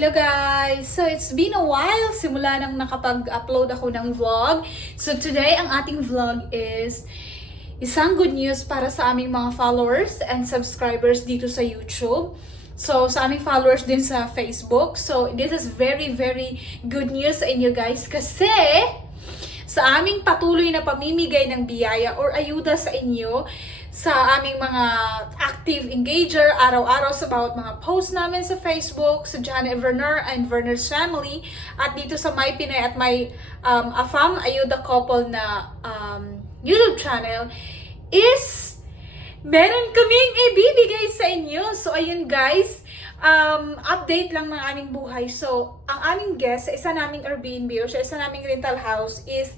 Hello guys! So it's been a while simula nang nakapag-upload ako ng vlog. So today ang ating vlog is isang good news para sa aming mga followers and subscribers dito sa YouTube. So sa aming followers din sa Facebook. So this is very very good news sa inyo guys kasi sa aming patuloy na pamimigay ng biyaya or ayuda sa inyo sa aming mga active engager araw-araw sa bawat mga post namin sa Facebook, sa Jana Verner and Verner's Family, at dito sa My Pinay at My um, Afam Ayuda Couple na um, YouTube channel is meron kaming ibibigay sa inyo. So, ayun guys, um, update lang ng aming buhay. So, ang aming guest sa isa naming Airbnb or sa isa naming rental house is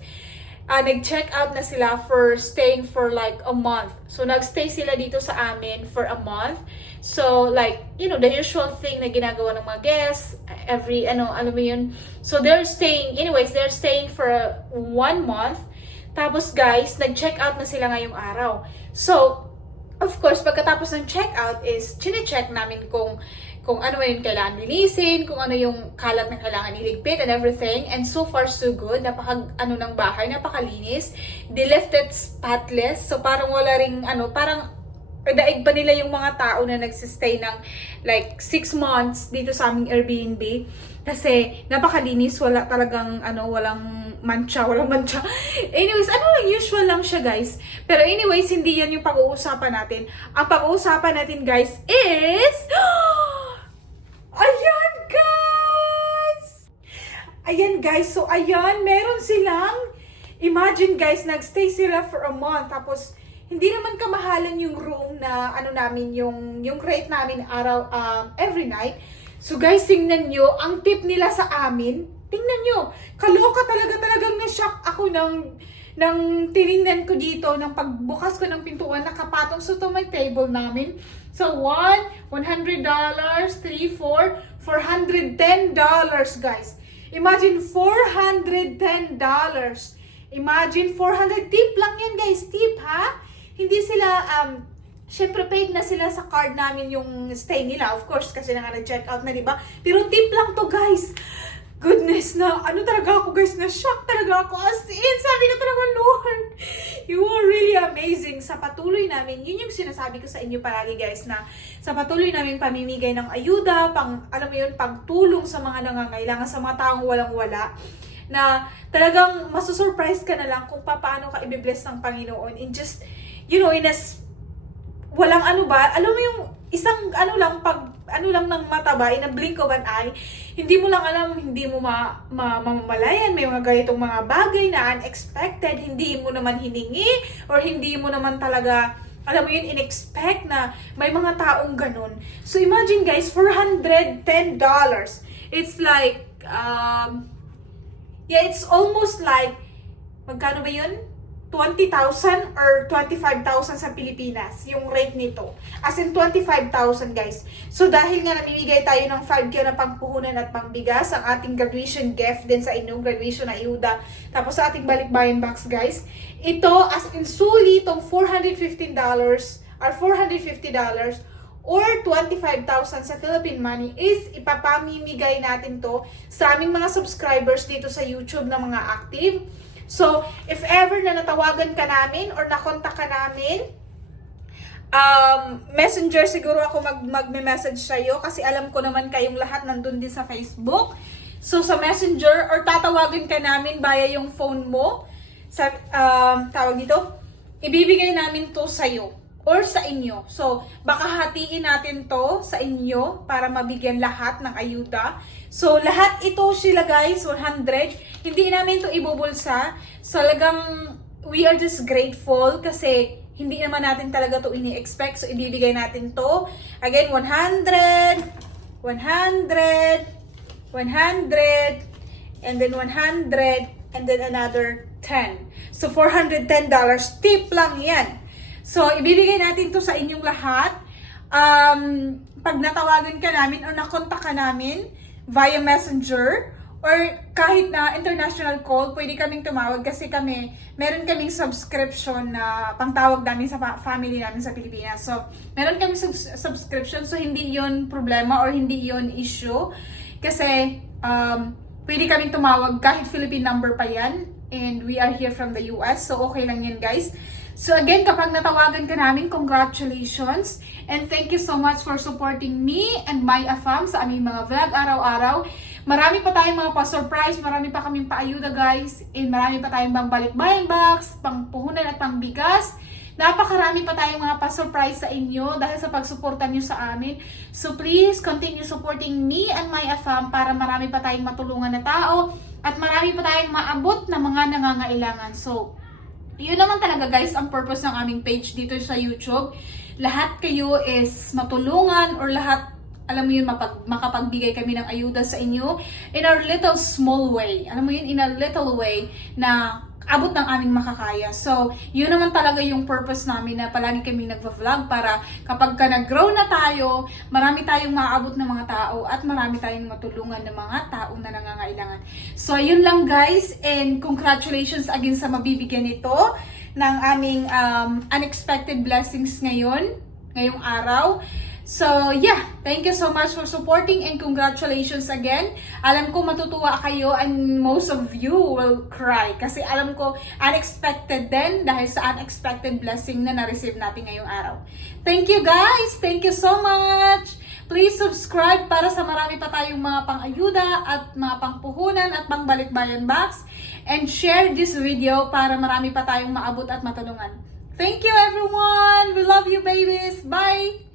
uh, nag-check out na sila for staying for like a month. So, nagstay sila dito sa amin for a month. So, like, you know, the usual thing na ginagawa ng mga guests, every, ano, alam mo yun. So, they're staying, anyways, they're staying for uh, one month. Tapos, guys, nag-check out na sila ngayong araw. So, of course, pagkatapos ng check-out is, chine-check namin kung kung ano yung kailangan linisin, kung ano yung kalat na kailangan iligpit and everything. And so far, so good. Napaka, ano ng bahay, napakalinis. They left it spotless. So, parang wala ring, ano, parang daig pa nila yung mga tao na nagsistay ng like 6 months dito sa aming Airbnb. Kasi napakalinis, wala talagang ano, walang mancha, walang mancha. Anyways, ano lang, usual lang siya guys. Pero anyways, hindi yan yung pag-uusapan natin. Ang pag-uusapan natin guys is... Ayan guys! Ayan guys, so ayan, meron silang... Imagine guys, nagstay sila for a month. Tapos, hindi naman kamahalan yung room na ano namin, yung, yung rate namin araw, um, every night. So guys, tingnan nyo, ang tip nila sa amin, tingnan nyo, kaloka talaga talagang na-shock ako ng, ng tinignan ko dito, ng pagbukas ko ng pintuan, nakapatong sa to may table namin. So, one, $100, three, four, $410 guys. Imagine, $410. Imagine, 400 tip lang yan guys, tip ha? Hindi sila, um, syempre paid na sila sa card namin yung stay nila, of course, kasi na nga nag-check out na, di ba? Pero tip lang to guys. Goodness na, ano talaga ako guys, na-shock talaga ako. As in, sabi ko talaga, Lord, you are really amazing. Sa patuloy namin, yun yung sinasabi ko sa inyo palagi guys, na sa patuloy namin pamimigay ng ayuda, pang, alam mo yun, pagtulong sa mga nangangailangan, sa mga taong walang-wala, na talagang masusurprise ka na lang kung paano ka i-bless ng Panginoon in just, you know, in a walang ano ba, alam mo yung isang ano lang, pag ano lang ng mata ba, in a blink of an eye, hindi mo lang alam, hindi mo ma, ma, may mga ganitong mga bagay na unexpected, hindi mo naman hiningi, or hindi mo naman talaga, alam mo yun, in-expect na may mga taong ganun. So imagine guys, $410. It's like, um, yeah, it's almost like, magkano ba yun? 20,000 or 25,000 sa Pilipinas, yung rate nito. As in 25,000 guys. So dahil nga namimigay tayo ng 5K na pangpuhunan at pangbigas, ang ating graduation gift din sa inyong graduation na ayuda. Tapos sa ating balikbayan box guys, ito as in solely itong $415 or $450 or 25,000 sa Philippine money is ipapamimigay natin to sa aming mga subscribers dito sa YouTube na mga active. So, if ever na natawagan ka namin or nakontak ka namin, um, messenger siguro ako mag, magme-message sa'yo kasi alam ko naman kayong lahat nandun din sa Facebook. So, sa messenger or tatawagan ka namin via yung phone mo, sa, um, tawag dito, ibibigay namin to sa'yo or sa inyo. So, baka hatiin natin to sa inyo para mabigyan lahat ng ayuda. So, lahat ito sila guys, 100. Hindi namin to ibubulsa. So, talagang we are just grateful kasi hindi naman natin talaga to ini-expect. So, ibibigay natin to. Again, 100, 100, 100, and then 100, and then another 10. So, $410. Tip lang yan. So, ibibigay natin to sa inyong lahat. Um, pag natawagan ka namin or nakontak ka namin via messenger or kahit na international call, pwede kaming tumawag kasi kami, meron kaming subscription na pangtawag namin sa family namin sa Pilipinas. So, meron kaming subs- subscription so hindi yon problema or hindi yon issue Kasi, um, pwede kaming tumawag kahit Philippine number pa yan. And we are here from the US, so okay lang yan guys. So again, kapag natawagan ka namin, congratulations! And thank you so much for supporting me and my AFAM sa aming mga vlog araw-araw. Marami pa tayong mga pa-surprise, marami pa kaming paayuda guys, and marami pa tayong pang balikbayan box, pang puhunan at pang bigas. Napakarami pa tayong mga pa-surprise sa inyo dahil sa pagsuporta nyo sa amin. So please continue supporting me and my AFAM para marami pa tayong matulungan na tao at marami pa tayong maabot na mga nangangailangan. So, yun naman talaga guys ang purpose ng aming page dito sa YouTube. Lahat kayo is matulungan or lahat alam mo yun, mapag, makapagbigay kami ng ayuda sa inyo in our little small way. Alam mo yun, in a little way na abot ng aming makakaya. So, yun naman talaga yung purpose namin na palagi kami nagva-vlog para kapag ka nag-grow na tayo, marami tayong maabot ng mga tao at marami tayong matulungan ng mga tao na nangangailangan. So, yun lang guys and congratulations again sa mabibigyan ito ng aming um, unexpected blessings ngayon, ngayong araw. So, yeah, thank you so much for supporting and congratulations again. Alam ko matutuwa kayo and most of you will cry kasi alam ko unexpected din dahil sa unexpected blessing na na-receive natin ngayong araw. Thank you guys! Thank you so much! Please subscribe para sa marami pa tayong mga pang-ayuda at mga pangpuhunan at pangbalikbayan box and share this video para marami pa tayong maabot at matulungan. Thank you everyone! We love you babies! Bye!